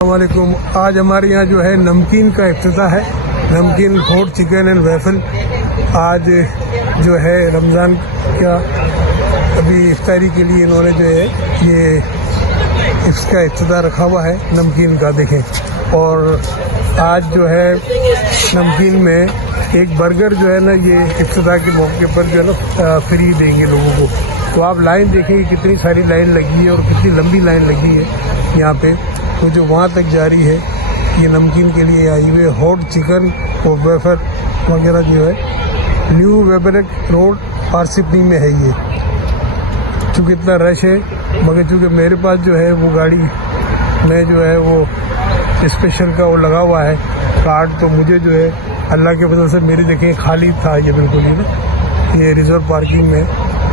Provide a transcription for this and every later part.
वालेकुम। आज हमारे यहाँ जो है नमकीन का इफ्तिताह है, नमकीन हॉट चिकन एंड वैफल। आज जो है रमज़ान का अभी इफ्तारी के लिए इन्होंने जो है ये इसका इफ्तिताह रखा हुआ है नमकीन का, देखें। और आज जो है नमकीन में एक बर्गर जो है ना, ये इफ्तिताह के मौके पर जो है ना फ्री देंगे लोगों को। तो आप लाइन देखेंगे कितनी सारी लाइन लगी है और कितनी लंबी लाइन लगी है यहाँ पे, तो जो वहाँ तक जारी है ये नमकीन के लिए आई हुई है। हॉट चिकन और वेफर वगैरह जो है न्यू वेबरेक रोड पारसिपनी में है ये। चूँकि इतना रश है, मगर चूँकि मेरे पास जो है वो गाड़ी में जो है वो स्पेशल का वो लगा हुआ है कार्ड, तो मुझे जो है अल्लाह के वजह से मेरी देखें खाली था ये बिल्कुल ही ना, ये रिजर्व पार्किंग में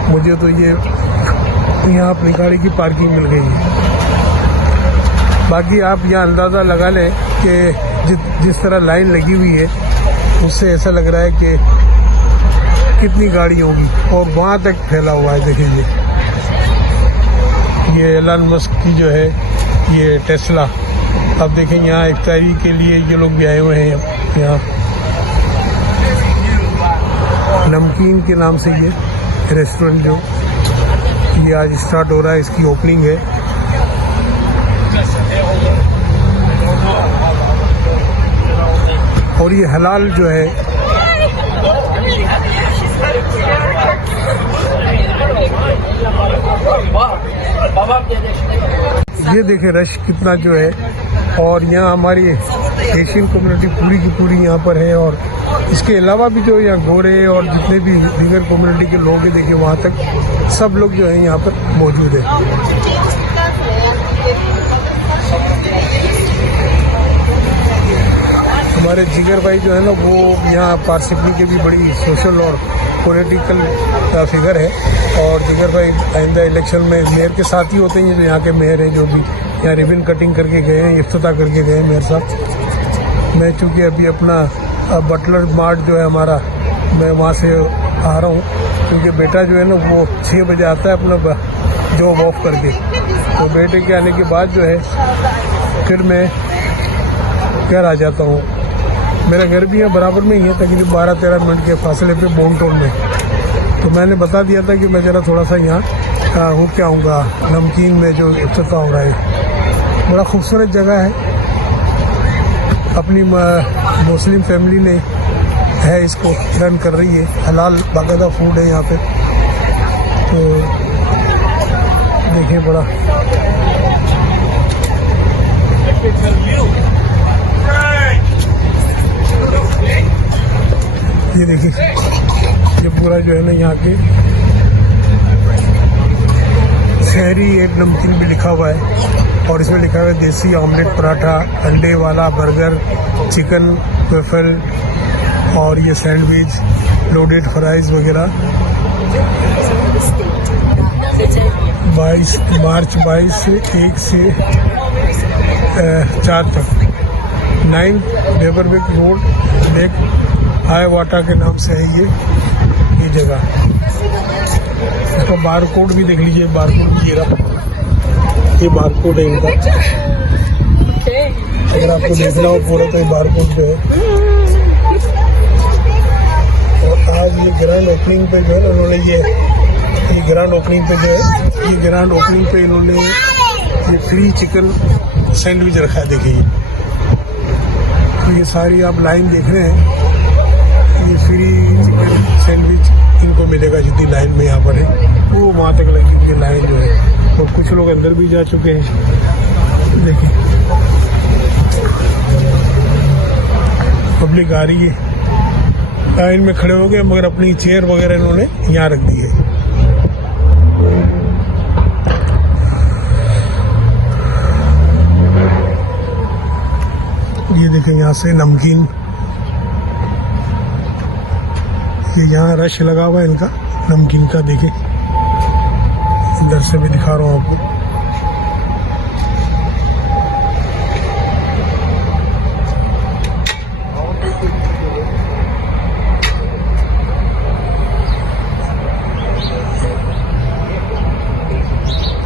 मुझे तो ये यहाँ अपनी गाड़ी की पार्किंग मिल गई है। बाकी आप यहाँ अंदाज़ा लगा लें कि जिस तरह लाइन लगी हुई है उससे ऐसा लग रहा है कि कितनी गाड़ी होगी, और वहाँ तक फैला हुआ है। देखिए ये एलन मस्क की जो है ये टेस्ला। अब देखें यहाँ इफ्तारी के लिए ये लोग भी आए हुए हैं यहाँ नमकीन के नाम से ये रेस्टोरेंट जो ये आज स्टार्ट हो रहा है, इसकी ओपनिंग है। और ये हलाल जो है ये देखें रश कितना जो है। और यहाँ हमारी एशियन कम्युनिटी पूरी की पूरी यहाँ पर है, और इसके अलावा भी जो यहाँ गोरे और जितने भी दीगर कम्युनिटी के लोग हैं, देखिए वहाँ तक सब लोग जो है यहाँ पर मौजूद है। हमारे जिगर भाई जो है ना वो यहाँ पारसिपनी के भी बड़ी सोशल और पॉलिटिकल फिगर है, और जिगर भाई आइंदा इलेक्शन में मेयर के साथ ही होते हैं। जो यहाँ के मेयर हैं जो भी यहाँ रिबन कटिंग करके गए हैं, इफ्तिताह करके गए हैं मेयर साहब। मैं चूँकि अभी अपना बटलर मार्ट जो है हमारा, मैं वहाँ से आ रहा हूँ, क्योंकि बेटा जो है ना वो 6 बजे आता है अपना जॉब ऑफ करके। तो बेटे के आने के बाद जो है फिर मैं घर आ जाता हूँ। मेरा घर भी यहाँ बराबर में ही है, तकरीबन 12-13 मिनट के फासले पे बोनटोन में। तो मैंने बता दिया था कि मैं ज़रा थोड़ा सा यहाँ होके आऊँगा नमकीन में जो इफ्तिताह हो रहा है। बड़ा खूबसूरत जगह है, अपनी मुस्लिम फैमिली ने है इसको रन कर रही है, हलाल बाकायदा फूड है यहाँ पे। तो देखिए बड़ा ये देखिए ये पूरा जो है ना यहाँ के शहरी एक नमकीन भी लिखा हुआ है, और इसमें लिखा हुआ है देसी ऑमलेट पराठा, अंडे वाला बर्गर, चिकन वेफल और ये सैंडविच, लोडेड फ्राइज वगैरह। 22 मार्च से 1 से 4 तक 9 वेबरविक रोड लेक हाई वाटा के नाम से है ये जगह। इसका बार कोड भी देख लीजिए, बार कोड ये बार कोड है इनका। अगर आपको देखना हो पूरा तो ये बार कोड जो है। और आज ये ग्रैंड ओपनिंग पे जो है उन्होंने ये ग्रैंड ओपनिंग पे जो है ये ग्रैंड ओपनिंग पे इन्होंने ये फ्री चिकन सैंडविच रखा है। देखिए तो ये सारी आप लाइन देख रहे हैं, ये फ्री चिकन सैंडविच इनको मिलेगा। जितनी लाइन में यहाँ पर है वो वहाँ तक लगी हुई है लाइन जो है, और कुछ लोग अंदर भी जा चुके हैं। देखिए पब्लिक आ रही है, लाइन में खड़े हो गए, मगर अपनी चेयर वगैरह इन्होंने यहाँ रख दी है। ये देखें यहाँ से नमकीन, ये यहाँ रश लगा हुआ है इनका नमकीन का। देखिए अंदर से भी दिखा रहा हूँ आपको।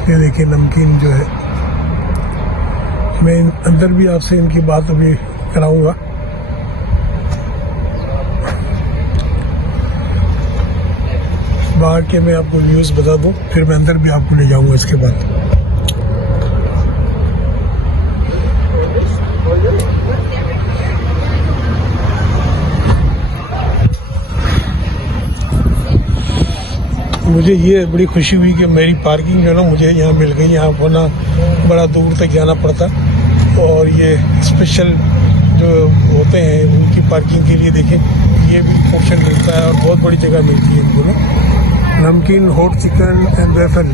ये देखिए नमकीन जो है, मैं अंदर भी आपसे इनकी बात अभी कराऊंगा। बाहर के मैं आपको व्यूज बता दूं, फिर मैं अंदर भी आपको ले जाऊंगा इसके बाद। मुझे ये बड़ी खुशी हुई कि मेरी पार्किंग जो है ना मुझे यहाँ मिल गई। यहाँ वरना बड़ा दूर तक जाना पड़ता, और ये स्पेशल जो होते हैं उनकी पार्किंग के लिए देखें ये भी ऑप्शन मिलता है, और बहुत बड़ी जगह मिलती है इनको ना। नमकीन hot chicken and waffle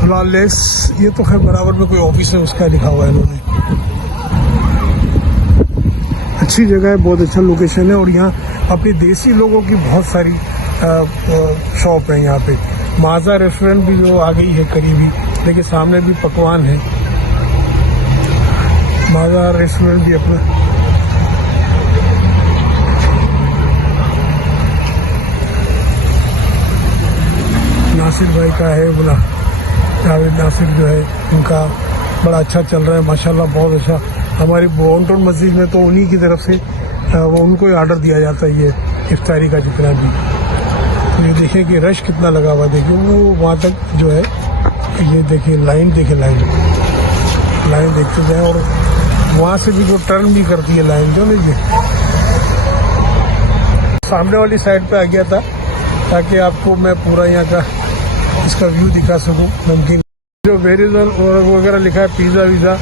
flawless, ये तो खैर बराबर में कोई ऑफिस है उसका लिखा हुआ है इन्होंने। अच्छी जगह है, बहुत अच्छा लोकेशन है, और यहाँ अपने देसी लोगों की बहुत सारी शॉप है यहाँ पे। माजा रेस्टोरेंट भी जो आ गई है करीबी, देखिए सामने भी पकवान है। माजा रेस्टोरेंट भी अपना नासिर भाई का है, बोला जावेद नासिर जो है उनका बड़ा अच्छा चल रहा है माशाल्लाह, बहुत अच्छा। हमारी बोनटोन मस्जिद में तो उन्हीं की तरफ से वो उनको ही ऑर्डर दिया जाता है ये इफ्तारी का जितना भी। तो ये देखिए कि रश कितना लगा हुआ, देखिए वो वहाँ तक जो है, ये देखिए लाइन, देखिए लाइन देखते जाए, और वहाँ से भी जो टर्न भी करती है लाइन जो नहीं, सामने वाली साइड पे आ गया था ताकि आपको मैं पूरा यहाँ का इसका व्यू दिखा सकूँ। नमकीन जो वेरिजन और वगैरह लिखा है, पिज़्ज़ा वीज़ा,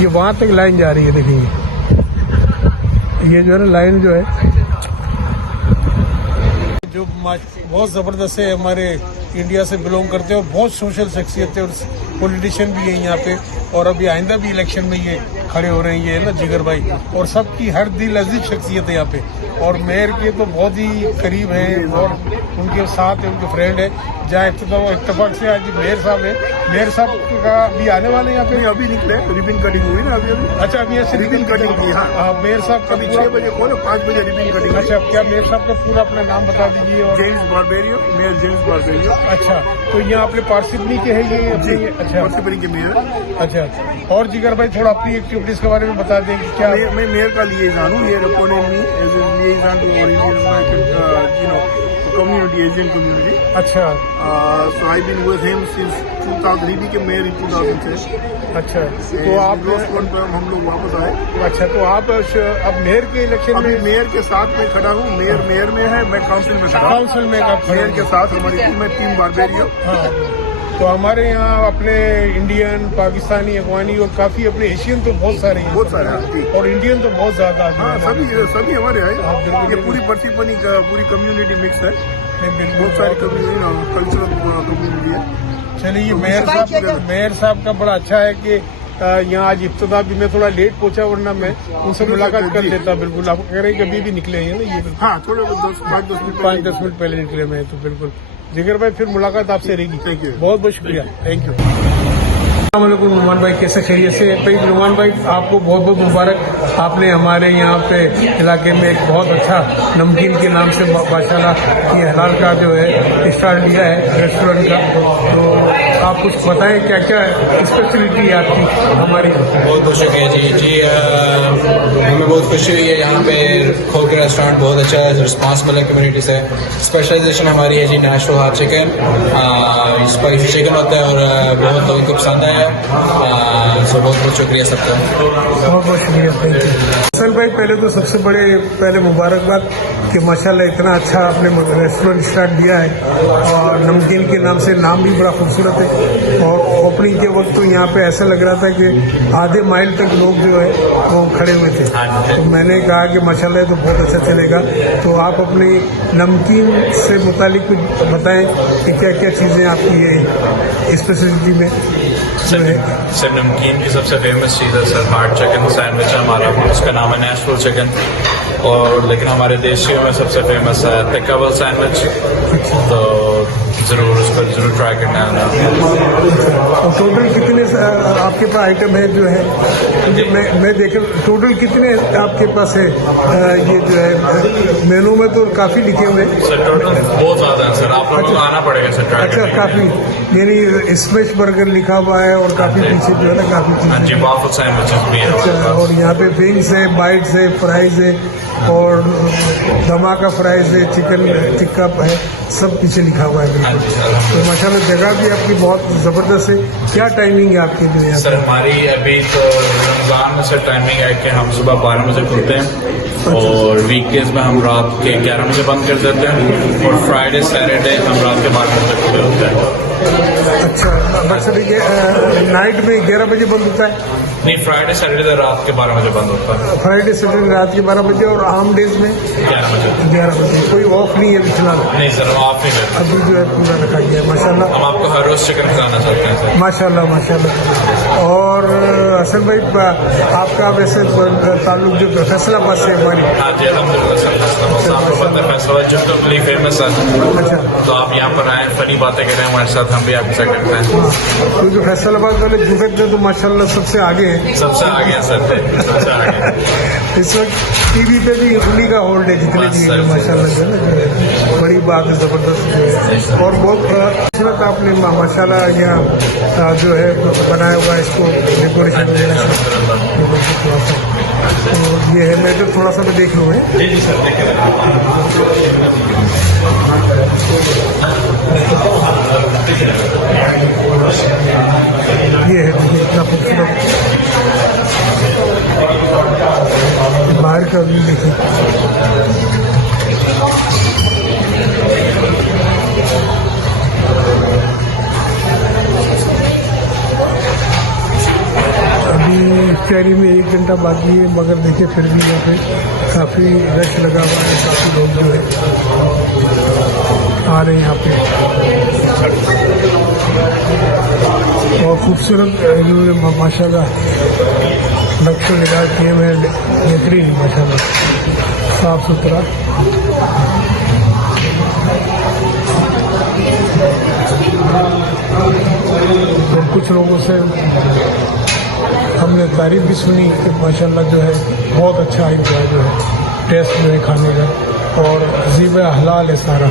ये वहाँ तक लाइन जा रही है। देखिए ये जो है ना लाइन जो है जो बहुत ज़बरदस्त है, हमारे इंडिया से बिलोंग करते हैं और बहुत सोशल शख्सियत है और पॉलिटिशियन भी है यहाँ पे, और अभी आइंदा भी इलेक्शन में ये खड़े हो रहे हैं, ये ना जिगर भाई, और सबकी हर दिल अजीज शख्सियत है यहाँ पे, और मेयर के तो बहुत ही करीब है और उनके साथ है, उनके फ्रेंड है। जहाँ इत्तेफाक से आज मेयर साहब है, मेयर साहब का भी आने वाले यहाँ पे, अभी निकले, रिबिन कटिंग हुई ना अभी। अच्छा, अभी यहाँ से रिबिन कटिंग की, हाँ। मेयर साहब का अभी 6 बजे खोले, 5 बजे रिबिन कटिंग। अच्छा, क्या मेयर साहब का पूरा अपना नाम बता दीजिए। और जेम्स बारबेरियो, मेयर जेम्स बारबेरियो। अच्छा, तो यहाँ अपने पार्सिपनी के है ये? अच्छा, पार्सिपनी के मेयर। अच्छा, और जिगर भाई थोड़ा अपनी एक्टिविटीज के बारे में बता दें कि क्या? मैं मेयर का लिएजान हूँ, ये liaison to original community, Asian community. अच्छा, so I've been with him since 2000. he became mayor in 2010. अच्छा, तो आप हम लोग वापस आए। अच्छा, तो आप अब मेयर के इलेक्शन में? मेयर के साथ मैं खड़ा हूँ, मेयर में है, मैं काउंसिल में खड़ा हूँ। काउंसिल में आप मेयर के साथ हमारी टीम है, टीम बारबेरियो। तो हमारे यहाँ अपने इंडियन, पाकिस्तानी, अफगानी और काफी अपने एशियन तो बहुत सारे हैं, बहुत सारे, और इंडियन तो बहुत ज्यादा। हाँ, सभी हमारे आए। ये पूरी पार्सिपनी का पूरी कम्युनिटी मिक्स है, बहुत सारी कम्युनिटी, कल्चरल कम्युनिटी है। चलिए, मेयर साहब का बड़ा अच्छा है कि यहाँ आज इफ्तिताह भी मैं थोड़ा लेट पहुंचा, वरना मैं उनसे मुलाकात कर लेता। बिल्कुल, आप कह रहे हैं कि अभी भी निकले हैं ना ये? हाँ, थोड़े 5-10 मिनट पहले निकले मैं, तो बिल्कुल जिगर भाई फिर मुलाकात आपसे रहेगी। थैंक यू, बहुत बहुत शुक्रिया, थैंक यू। अस्सलामुअलैकुम नुमान भाई, कैसे खैरियत से? भाई नुमान भाई, आपको बहुत बहुत मुबारक, आपने हमारे यहाँ पे इलाके में एक बहुत अच्छा नमकीन के नाम से माशाल्लाह ये हलाल का जो है स्टार्ट लिया है रेस्टोरेंट का। तो आप कुछ बताएं क्या क्या स्पेशलिटी है आपकी हमारी? बहुत बहुत शुक्रिया जी। हमें बहुत खुशी हुई है, यहाँ पे खोल के रेस्टोरेंट बहुत अच्छा है, रिस्पॉन्स मिला कम्युनिटी से। स्पेशलाइजेशन हमारी है जी natural hot chicken, spicy chicken होता है और बहुत लोगों को पसंद आया। सो बहुत बहुत शुक्रिया सबका, बहुत बहुत शुक्रिया। असल भाई, पहले तो सबसे पहले मुबारकबाद कि माशाल्लाह इतना अच्छा आपने रेस्टोरेंट स्टार्ट दिया है, और नमकीन के नाम से नाम भी बड़ा खूबसूरत है, और ओपनिंग के वक्त तो यहाँ पे ऐसा लग रहा था कि आधे माइल तक लोग जो है वो खड़े हुए थे। तो मैंने कहा कि माशाल्लाह तो बहुत अच्छा चलेगा। तो आप अपनी नमकीन से मुतालिक कुछ बताएं कि क्या क्या चीज़ें आपकी ये स्पेशलिटी में सर नमकीन की सबसे फेमस चीज़ है सर हार्ड चिकन सैंडविच हमारा, उसका नाम है नेचुरल चिकन। और लेकिन हमारे देशियों में सबसे फेमस है तिक्का बल सैंडविच। तो ज़रूर उसको ज़रूर ट्राई करना है। और टोटल कितने आपके पास आइटम है जो है, मैं देख टोटल कितने आपके पास है? ये जो है मेनू में तो काफ़ी लिखे हुए हैं सर, टोटल बहुत ज़्यादा है सर, आप लोगों को आना पड़ेगा सर ट्राई अच्छा, काफ़ी यानी स्मैश बर्गर लिखा हुआ है और काफ़ी पीछे जो है ना काफ़ी हाँ चीज़ें। जी, वाफल सैंडविचेस भी है हमारे अच्छा, पास। और यहाँ पे विंग्स है, बाइट्स है, फ्राइज है और धमाका फ्राइज है, चिकन टिक्का है, सब पीछे लिखा हुआ है हाँ बिल्कुल। जी सर, तो माशाल्लाह जगह भी आपकी बहुत ज़बरदस्त है। क्या टाइमिंग है आपके लिए यहाँ सर हमारी अभी तो रमज़ान में सर टाइमिंग है कि हम सुबह 12 बजे खुलते हैं और वीकडेज में हम रात के 11 बजे बंद कर देते हैं और फ्राइडे सैटरडे हम रात के 12 बजे खुले होते हैं। अच्छा, बस ये नाइट में 11 बजे बंद होता है? नहीं, फ्राइडे सैटरडे रात के 12 बजे बंद होता है, फ्राइडे सैटरडे रात के 12 बजे और आम डेज में 11 बजे। 11 बजे। कोई ऑफ नहीं है फिलहाल? नहीं सर, हम आप नहीं करते, अभी जो है पूरा रखा गया है माशाल्लाह। हम आपको हर रोज चिकन खिलाना चाहते हैं सर। माशाल्लाह माशाल्लाह। और हसन भाई आपका वैसे ताल्लुक जो फैसलाबाद से हमारी? हाँ जी, अलहमदिल्ला सर, फैसलाबाद आपको पता है फैसलाबाद जुमका के लिए फेमस है, अच्छा, तो आप यहाँ पर आए, फनी बातें करें हमारे साथ, हम भी आपके साथ करते हैं। तो जो फैसलाबाद वाले जुगत में तो माशाल्लाह सबसे आगे है, सबसे आगे हैं सर, सबसे आगे। इस वक्त टीवी पे भी उन्हीं का होल्ड है जितने भी हैं माशाल्लाह से ना, बड़ी बात है, जबरदस्त। और बहुत खूबसूरत आपने माशाल्लाह यहाँ जो है बनाया हुआ है इसको डेकोरेशन वगैरह से। तो ये है, मैं तो थोड़ा सा मैं देख लूँ है। जी जी सर, देखिए ये है, देखिए इतना खूबसूरत बाहर का व्यू देखिए। अभी इफ्तारी में 1 घंटा बाकी है, मगर देखिए फिर भी यहाँ पे काफ़ी रश लगा हुआ है, काफ़ी लोग जो है आ रहे हैं यहाँ पे। और खूबसूरत इन्होंने माशाल्लाह नक्शो निगाह किए हुए हैं, बेहतरीन माशाल्लाह, साफ सुथरा। और कुछ लोगों से हमने तारीफ भी सुनी कि माशाल्लाह जो है बहुत अच्छा इनका जो है टेस्ट जो है खाने का, और ज़ीब हलाल है सारा।